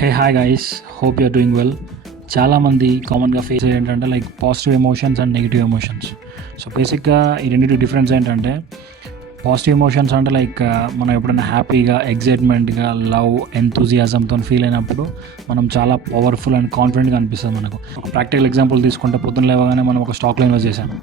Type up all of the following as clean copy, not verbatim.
Hey hi guys, hope you're doing well. చాలామంది కామన్గా face ఏంటంటే like positive emotions and negative emotions. So బేసిక్గా ఈ రెండింటి డిఫరెన్స్ ఏంటంటే పాజిటివ్ ఎమోషన్స్ అంటే లైక్ మనం ఎప్పుడైనా హ్యాపీగా, ఎగ్జైట్మెంట్గా, లవ్, ఎంతూజియాజంతో ఫీల్ అయినప్పుడు మనం చాలా పవర్ఫుల్ అండ్ కాన్ఫిడెంట్గా అనిపిస్తుంది. మనకు ఒక ప్రాక్టికల్ ఎగ్జాంపుల్ తీసుకుంటే పొద్దున్న లేవగానే మనం ఒక స్టాక్లో ఇన్వెస్ట్ చేశాము.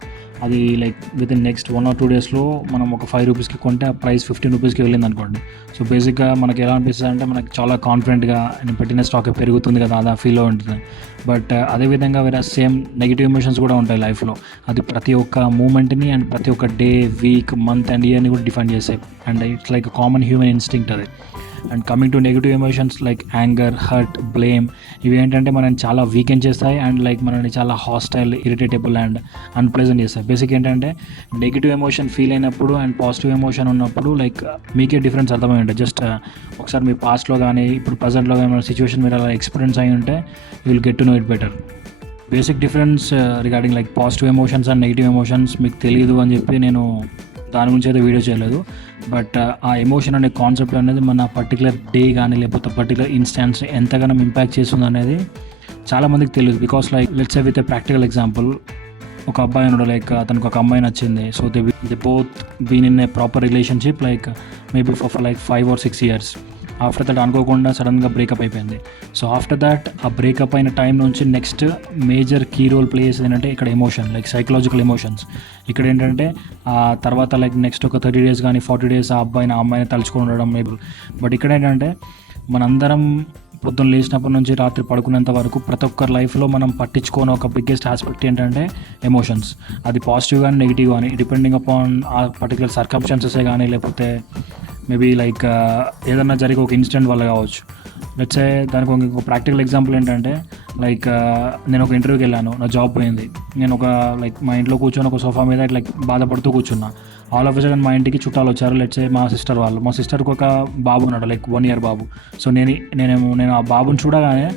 అది like with in next 1 or 2 డేస్లో మనం ఒక 5 రూపీస్కి కొంటే ఆ ప్రైస్ 15 రూపీస్కి వెళ్ళింది అనుకోండి. సో బేసిక్గా మనకి ఎలా అనిపిస్తుంది అంటే మనకి చాలా కాన్ఫిడెంట్గా నేను పెట్టిన స్టాక్ పెరుగుతుంది కదా అదా ఫీల్ ఉంటుంది. బట్ అదేవిధంగా వేరే సేమ్ నెగిటివ్ ఎమోషన్స్ కూడా ఉంటాయి లైఫ్లో. అది ప్రతి ఒక్క మూమెంట్ని అండ్ ప్రతి ఒక్క డే, వీక్, మంత్ అండ్ ఇయర్ని కూడా డిఫైన్ చేస్తాయి. And it's like common human instinct అది. And coming to negative emotions like anger, hurt, blame, ఇవి ఏంటంటే మనల్ని చాలా వీకెండ్ చేస్తాయి అండ్ లైక్ మనల్ని చాలా హాస్టైల్, ఇరిటేటబుల్ అండ్ అన్ప్లెజెంట్ చేస్తాయి. బేసిక్ ఏంటంటే నెగిటివ్ ఎమోషన్ ఫీల్ అయినప్పుడు అండ్ పాజిటివ్ ఎమోషన్ ఉన్నప్పుడు లైక్ మీకే డిఫరెన్స్ అర్థమై ఉంటుంది. జస్ట్ ఒకసారి మీ పాస్ట్లో కానీ ఇప్పుడు ప్రజెంట్లో కానీ సిచ్యువేషన్ మీరు అలా ఎక్స్పీరియన్స్ అయి ఉంటే you will get to know it better. Basic difference regarding like positive emotions and negative emotions మీకు తెలియదు అని చెప్పి నేను దాని గురించి అయితే వీడియో చేయలేదు. బట్ ఆ ఎమోషన్ అనే కాన్సెప్ట్ అనేది మన పర్టికులర్ డే కానీ లేకపోతే పర్టికులర్ ఇన్స్టాన్స్ ఎంతగానో ఇంపాక్ట్ చేస్తుంది అనేది చాలామందికి తెలియదు. Because like let's say with a practical example, ఒక అబ్బాయి ఉన్నాడు, లైక్ అతనికి ఒక అమ్మాయి నచ్చింది. So they both been in a proper relationship like maybe for like 5 or 6 years. After that అనుకోకుండా సడన్గా బ్రేకప్ అయిపోయింది. సో ఆఫ్టర్ దట్ ఆ బ్రేకప్ అయిన టైం నుంచి next major key role play చేసేది ఏంటంటే ఇక్కడ ఎమోషన్, లైక్ సైకలాజికల్ ఎమోషన్స్. ఇక్కడ ఏంటంటే ఆ తర్వాత లైక్ నెక్స్ట్ ఒక 30 days కానీ 40 days ఆ అబ్బాయిని, ఆ అమ్మాయిని తలుచుకొని ఉండడం మేబుల్. బట్ ఇక్కడ ఏంటంటే మనందరం పొద్దున్న లేచినప్పటి నుంచి రాత్రి పడుకునేంత వరకు ప్రతి ఒక్కరి లైఫ్లో మనం పట్టించుకోని ఒక బిగ్గెస్ట్ ఆస్పెక్ట్ ఏంటంటే ఎమోషన్స్. అది పాజిటివ్ కానీ నెగిటివ్ కానీ డిపెండింగ్ అపాన్ ఆ పర్టికులర్ సర్కమ్స్టాన్సెసే కానీ లేకపోతే మేబీ లైక్ ఏదన్నా జరిగే ఒక ఇన్సిడెంట్ వల్ల కావచ్చు. లెట్స్ సే దానికి ఇంకొక ప్రాక్టికల్ ఎగ్జాంపుల్ ఏంటంటే లైక్ నేను ఒక ఇంటర్వ్యూకి వెళ్ళాను, నా జాబ్ పోయింది. నేను ఒక లైక్ మా ఇంట్లో కూర్చొని ఒక సోఫా మీద ఇట్లా బాధపడుతూ కూర్చున్నా. ఆల్ ఆఫ్ ఎ సడన్ మా ఇంటికి చుట్టాలు వచ్చారు. లెట్స్ సే మా సిస్టర్కి ఒక బాబు ఉన్నాడు, లైక్ 1 year బాబు. సో నేను ఆ బాబుని చూడగానే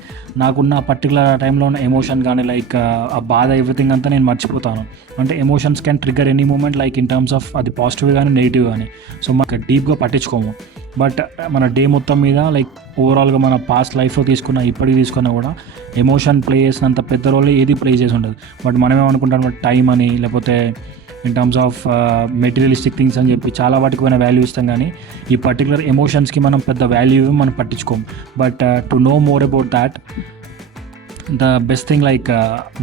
నాకున్న పర్టికులర్ టైంలో ఉన్న ఎమోషన్ కానీ లైక్ ఆ బాధ ఎవ్రీథింగ్ అంతా నేను మర్చిపోతాను. అంటే emotions can trigger any moment like in terms of అది పాజిటివ్ కానీ నెగిటివ్ కానీ. సో మాకు డీప్గా పట్టించుకోము. బట్ మన డే మొత్తం మీద లైక్ ఓవరాల్గా మన పాస్ట్ లైఫ్లో ఇప్పటికి తీసుకున్నా కూడా ఎమోషన్ ప్లే చేసినంత పెద్ద రోల్ ఏది ప్లే చేసి ఉండదు. బట్ మనమేమనుకుంటాం టైం అని లేకపోతే in terms of materialistic things అని చెప్పి చాలా వాటికి పైన వాల్యూ ఇస్తాం. కానీ ఈ పర్టికులర్ ఎమోషన్స్కి మనం పెద్ద వాల్యూ మనం పట్టించుకోం. But to know more about that the best thing like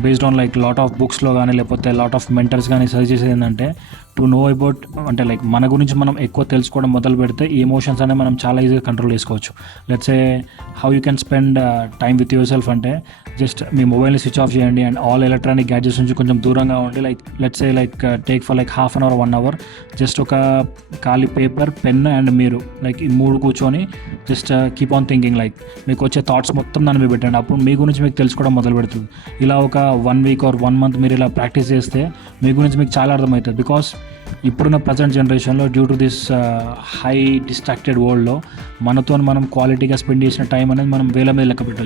based on like lot of బుక్స్లో కానీ లేకపోతే లాట్ ఆఫ్ మెంటర్స్ కానీ సజెస్ట్ చేసేది ఏంటంటే టు నో అబౌట్ అంటే లైక్ మన గురించి మనం ఎక్కువ తెలుసుకోవడం మొదలు పెడితే ఈ ఎమోషన్స్ అనేది మనం చాలా ఈజీగా కంట్రోల్ చేసుకోవచ్చు. Let's say how you can spend time with your self అంటే జస్ట్ మీ మొబైల్ని స్విచ్ ఆఫ్ చేయండి అండ్ ఆల్ ఎలక్ట్రానిక్ గ్యాడ్జెట్స్ నుంచి కొంచెం దూరంగా ఉండి like let's say like take for like 1/2 hour 1 hour just ఒక ఖాళీ పేపర్, పెన్ అండ్ మీరు లైక్ ఈ 3 కూర్చొని just keep on thinking. Like మీకు వచ్చే థాట్స్ మొత్తం దాన్ని మీద పెట్టండి. అప్పుడు మీ గురించి మీకు తెలుసుకోవడం మొదలు పెడుతుంది. ఇలా ఒక 1 week or 1 month మీరు ఇలా ప్రాక్టీస్ చేస్తే మీ గురించి మీకు చాలా అర్థమవుతుంది. బికాస్ ఇప్పుడున్న ప్రజెంట్ జనరేషన్లో due to this high distracted వరల్డ్లో మనం క్వాలిటీగా స్పెండ్ చేసిన టైం అనేది మనం వేల మీద లెక్క పెట్టవచ్చు.